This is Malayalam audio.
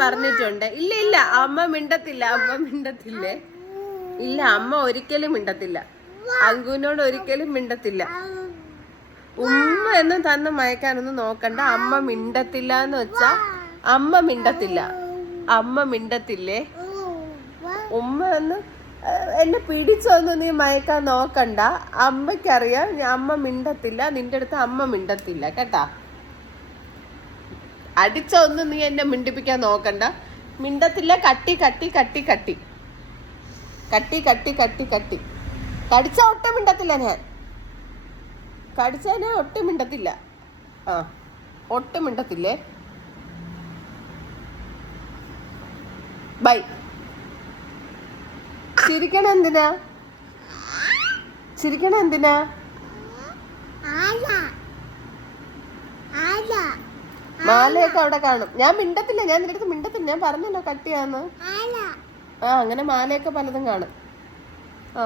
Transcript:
പറഞ്ഞിട്ടുണ്ട്. ഇല്ല ഇല്ല, അമ്മ മിണ്ടത്തില്ല, അമ്മ മിണ്ടത്തില്ലേ. ഇല്ല, അമ്മ ഒരിക്കലും മിണ്ടത്തില്ല. അങ്കുവിനോട് ഒരിക്കലും മിണ്ടത്തില്ല. ഉമ്മ എന്നും തന്ന് മയക്കാനൊന്നും നോക്കണ്ട. അമ്മ മിണ്ടത്തില്ല എന്ന് വെച്ചാ അമ്മ മിണ്ടത്തില്ല. അമ്മ മിണ്ടത്തില്ലേ. ഉമ്മ എന്ന് എന്നെ പിടിച്ചൊന്നും നീ മയക്കാൻ നോക്കണ്ട. അമ്മയ്ക്കറിയാം അമ്മ മിണ്ടത്തില്ല. നിന്റെ അടുത്ത് അമ്മ മിണ്ടത്തില്ല കേട്ടാ. അടിച്ചൊന്നും നീ എന്നെ മിണ്ടിപ്പിക്കാൻ നോക്കണ്ട. മിണ്ടത്തില്ല. കട്ടി കട്ടി കട്ടി കട്ടി കട്ടി കട്ടി കട്ടി കട്ടി കടിച്ച ഒട്ടും മിണ്ടത്തില്ല. ഞാൻ കടിച്ചാൽ ഞാൻ ഒട്ടും മിണ്ടത്തില്ല. ആ, ഒട്ടും മിണ്ടത്തില്ലേ. ബൈ. ചിരിക്കണ എന്തിനാ? ചിരിക്കണ എന്തിനാ? മാലയൊക്കെ അവിടെ കാണും. ഞാൻ മിണ്ടത്തില്ല. ഞാൻ നിന്റെ അടുത്ത് മിണ്ടത്തില്ല. ഞാൻ പറഞ്ഞല്ലോ കട്ടിയാന്ന്. ആ, അങ്ങനെ മാലയൊക്കെ പലതും കാണും. ആ.